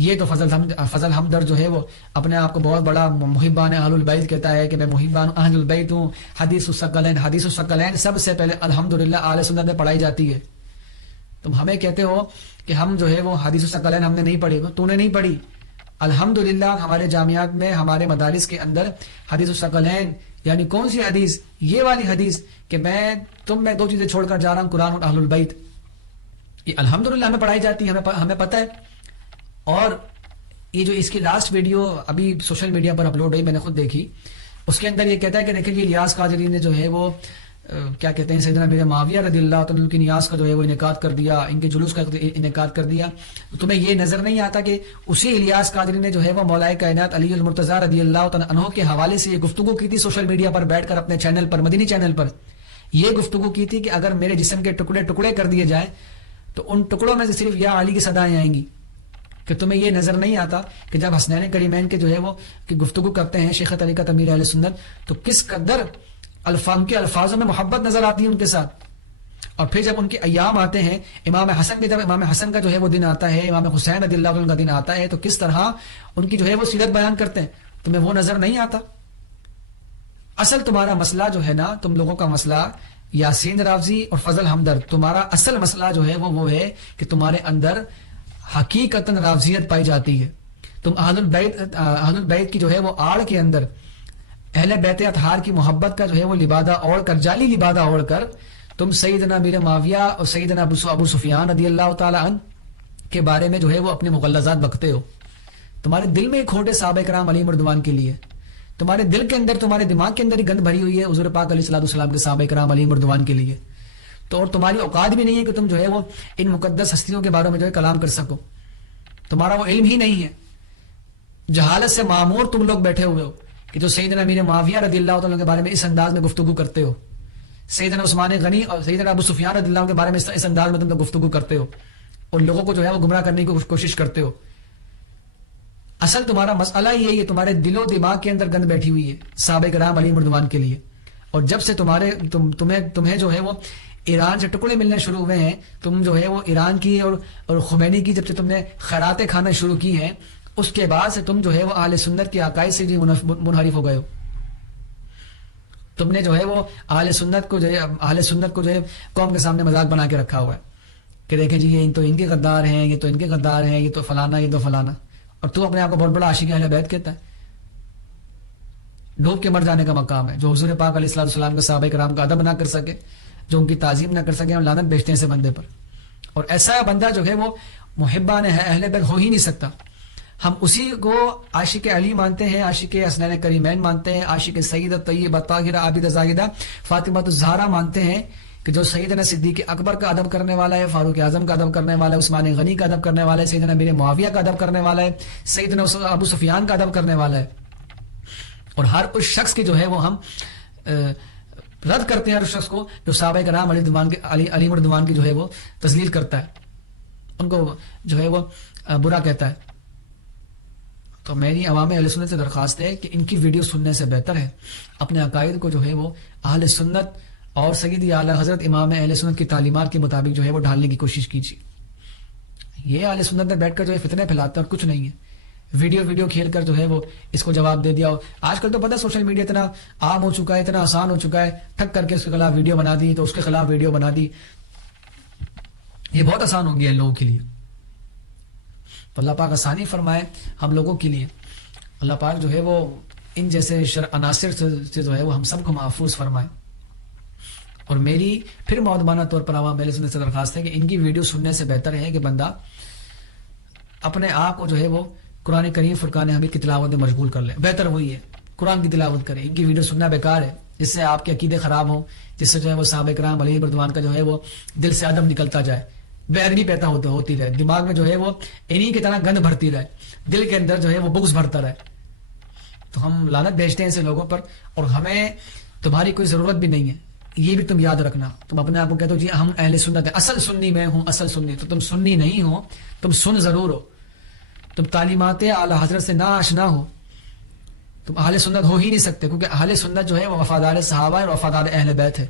یہ تو فضل ہمدرد جو ہے وہ اپنے آپ کو بہت بڑا محبان اہل البیت کہتا ہے کہ میں محبان اہل البیت ہوں. حدیث الثقلین سب سے پہلے الحمدللہ اہل سنت میں پڑھائی جاتی ہے. تم ہمیں کہتے ہو کہ ہم جو ہے وہ حدیث الثقلین ہم نے نہیں پڑھی. تو نے نہیں پڑھی. الحمدللہ ہمارے جامعات میں ہمارے مدارس کے اندر حدیث الثقلین یعنی کون سی حدیث؟ یہ والی حدیث کہ میں 2 چیزیں چھوڑ کر جا رہا ہوں، قرآن اور اہل البیت. یہ الحمدللہ ہمیں پڑھائی جاتی ہے، ہمیں پتہ ہے. اور یہ جو اس کی لاسٹ ویڈیو ابھی سوشل میڈیا پر اپلوڈ ہوئی، میں نے خود دیکھی، اس کے اندر یہ کہتا ہے کہ دیکھیں یہ الیاس قادری نے جو ہے وہ کیا کہتے ہیں سیدنا امیر معاویہ رضی اللہ تعالیٰ عنہ کی نیاز کا جو ہے وہ انعقاد کر دیا، ان کے جلوس کا انعقاد کر دیا. تمہیں یہ نظر نہیں آتا کہ اسی الیاس قادری نے جو ہے وہ مولا کائنات علی المرتضیٰ رضی اللہ تعالیٰ عنہ کے حوالے سے یہ گفتگو کی تھی سوشل میڈیا پر بیٹھ کر اپنے چینل پر، مدنی چینل پر. یہ گفتگو کی تھی کہ اگر میرے جسم کے ٹکڑے ٹکڑے کر دیے جائیں تو ان ٹکڑوں میں سے صرف یا علی کی صدائیں آئیں گی. کہ تمہیں یہ نظر نہیں آتا کہ جب حسنین کریمین کے جو ہے وہ کہ گفتگو کرتے ہیں شیخ طریقت امیر اہل سنت، تو کس قدر کے الفاظوں میں محبت نظر آتی ہے ان کے ساتھ. اور پھر جب ان کے ایام آتے ہیں امام حسن کا جو ہے وہ دن آتا ہے، امام حسین رضی اللہ عنہ کا دن آتا ہے، تو کس طرح ان کی جو ہے وہ سیرت بیان کرتے ہیں. تمہیں وہ نظر نہیں آتا. اصل تمہارا مسئلہ جو ہے نا، تم لوگوں کا مسئلہ یاسین رافضی اور فضل ہمدرد، تمہارا اصل مسئلہ جو ہے وہ ہے کہ تمہارے اندر حقیقتاً رافضیت پائی جاتی ہے. تم اہل البیت کی جو ہے وہ آڑ کے اندر اہل بیت اطہار کی محبت کا جو ہے وہ لبادہ اوڑھ کر، جعلی لبادہ اوڑھ کر تم سیدنا امیر معاویہ اور سیدنا ابو سفیان رضی اللہ تعالیٰ عنہ کے بارے میں جو ہے وہ اپنے مغلظات بکتے ہو. تمہارے دل میں ایک کھوٹے صحابہ کرام علی مردوان کے لیے، تمہارے دل کے اندر، تمہارے دماغ کے اندر ہی گند بھری ہوئی ہے حضور پاک علیہ السلام کے صحابہ کرام علی مردوان کے لیے. تو اور تمہاری اوقات بھی نہیں ہے کہ تم جو ہے وہ ان مقدس ہستیوں کے بارے میں جو ہے کلام کر سکو. تمہارا وہ علم ہی نہیں ہے. جہالت سے معمور تم لوگ بیٹھے ہوئے ہو کہ جو سیدنا امیر معاویہ رضی اللہ تعالیٰ کے بارے میں اس انداز میں گفتگو کرتے ہو، سیدنا عثمان غنی اور سیدنا ابو سفیان رضی اللہ کے بارے میں اس انداز میں تم لوگ گفتگو کرتے ہو اور لوگوں کو جو ہے وہ گمراہ کرنے کی کوشش کرتے ہو. اصل تمہارا مسئلہ یہ ہے، تمہارے دل و دماغ کے اندر گند بیٹھی ہوئی ہے صحابہ کرام علی مردوان کے لیے. اور جب سے تمہیں جو ہے وہ ایران سے ٹکڑے ملنے شروع ہوئے ہیں، تم جو ہے وہ ایران کی اور خمینی کی جب سے تم نے خیراتیں کھانا شروع کی ہیں، اس کے بعد سے تم جو ہے وہ اہل سنت کے عقائد سے منحرف ہو گئے ہو. تم نے جو ہے وہ اہل سنت کو جو ہے قوم کے سامنے مذاق بنا کے رکھا ہوا ہے کہ دیکھیں جی یہ تو ان کے غدار ہیں، یہ تو ان کے غدار ہیں، یہ تو فلانا، یہ تو فلانا. اور تو اپنے آپ کو بہت بڑا عاشق اہل بیت کہتا ہے. ڈوب کے مر جانے کا مقام ہے. جو حضور پاک علیہ السلام کے صحابہ کرام کا ادب نہ کر سکے، جو ان کی تعظیم نہ کر سکے، ہم لعنت بھیجتے ہیں ایسے بندے پر. اور ایسا بندہ جو ہے وہ محبان اہل بیت ہو ہی نہیں سکتا. ہم اسی کو عاشق علی مانتے ہیں، عاشق حسنین کریمین مانتے ہیں، عاشق سیدہ طیبہ طاہرہ عابدہ زاہدہ فاطمہ الزہرا مانتے ہیں کہ جو سیدنا صدیق اکبر کا ادب کرنے والا ہے، فاروق اعظم کا ادب کرنے والا ہے، عثمان غنی کا ادب کرنے والا ہے، سیدنا امیر معاویہ کا ادب کرنے والا ہے، سیدنا ابو سفیان کا ادب کرنے والا ہے. اور ہر اس شخص کی جو ہے وہ ہم رد کرتے ہیں، ہر اس شخص کو جو صحابہ کرام علی مردوان کی جو ہے وہ تذلیل کرتا ہے، ان کو جو ہے وہ برا کہتا ہے. تو میری عوام اہل سنت سے درخواست ہے کہ ان کی ویڈیو سننے سے بہتر ہے اپنے عقائد کو جو ہے وہ اہل سنت اور سیدی اعلی حضرت امام اہل سنت کی تعلیمات کے مطابق جو ہے وہ ڈھالنے کی کوشش کیجیے. یہ اہل سنت میں بیٹھ کر جو ہے فتنے پھیلاتے ہیں اور کچھ نہیں ہے. ویڈیو کھیل کر جو ہے وہ اس کو جواب دے دیا. آج کل تو پتہ سوشل میڈیا اتنا عام ہو چکا ہے، اتنا آسان ہو چکا ہے، ٹھک کر کے اس کے خلاف ویڈیو بنا دی تو اس کے خلاف ویڈیو بنا دی. یہ بہت آسان ہو گیا ان لوگوں کے لیے. تو اللہ پاک آسانی فرمائے ہم لوگوں کے لیے. اللہ پاک جو ہے وہ ان جیسے عناصر سے جو ہے وہ ہم سب کو محفوظ فرمائے. اور میری پھر معدمانہ طور پر عوام اہل سنت سے درخواست ہے کہ ان کی ویڈیو سننے سے بہتر ہے کہ بندہ اپنے آپ کو جو ہے وہ قرآن کریم فرقان حمید کی تلاوت میں مشغول کر لے. بہتر وہی ہے قرآن کی تلاوت کرے. ان کی ویڈیو سننا بیکار ہے، جس سے آپ کے عقیدے خراب ہوں، جس سے جو ہے وہ صحابہ کرام علی مردوان کا جو ہے وہ دل سے ادب نکلتا جائے، بیرنی پیدا ہوتی رہے، دماغ میں جو ہے وہ انہی کی طرح گند بھرتی رہے، دل کے اندر جو ہے وہ بغض بھرتا رہے. تو ہم لعنت بھیجتے ہیں ایسے لوگوں پر. اور ہمیں تمہاری کوئی ضرورت بھی نہیں ہے، یہ بھی تم یاد رکھنا. تم اپنے آپ کو کہتے ہو جی ہم اہل سنت ہیں، اصل سنی میں ہوں، اصل سنی. تو تم سنی نہیں ہو، تم سن ضرور ہو. تم تعلیمات اعلی حضرت سے نا آشنا ہو، تم اہل سنت ہو ہی نہیں سکتے. کیونکہ اہل سنت جو ہے وہ وفادار صحابہ اور وفادار اہل بیت ہے،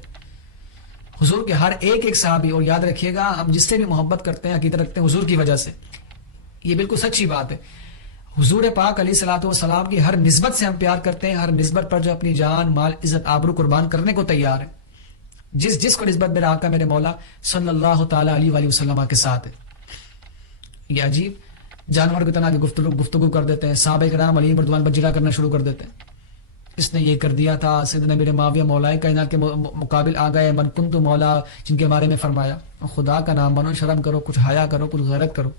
حضور کے ہر ایک صحابی. اور یاد رکھیے گا ہم جس سے بھی محبت کرتے ہیں، عقیدہ رکھتے ہیں، حضور کی وجہ سے. یہ بالکل سچی بات ہے. حضور پاک علیہ الصلوۃ والسلام کی ہر نسبت سے ہم پیار کرتے ہیں, ہر نسبت پر جو اپنی جان مال عزت آبرو قربان کرنے کو تیار ہے. جس کو نسبت میرے آقا میرے مولا صلی اللہ تعالی علیہ وآلہ وسلم کے ساتھ ہے. یہ عجیب جانور کی طرح گفتگو کر دیتے ہیں. صحابہ کرام علی مردوان بجرا کرنا شروع کر دیتے ہیں. اس نے یہ کر دیا تھا, سیدنا میرے معاویہ مولا کائنات کے مقابل آ گئے, من کنت مولا, جن کے بارے میں فرمایا خدا کا نام بنو, شرم کرو, کچھ حیا کرو, کچھ غیرت کرو.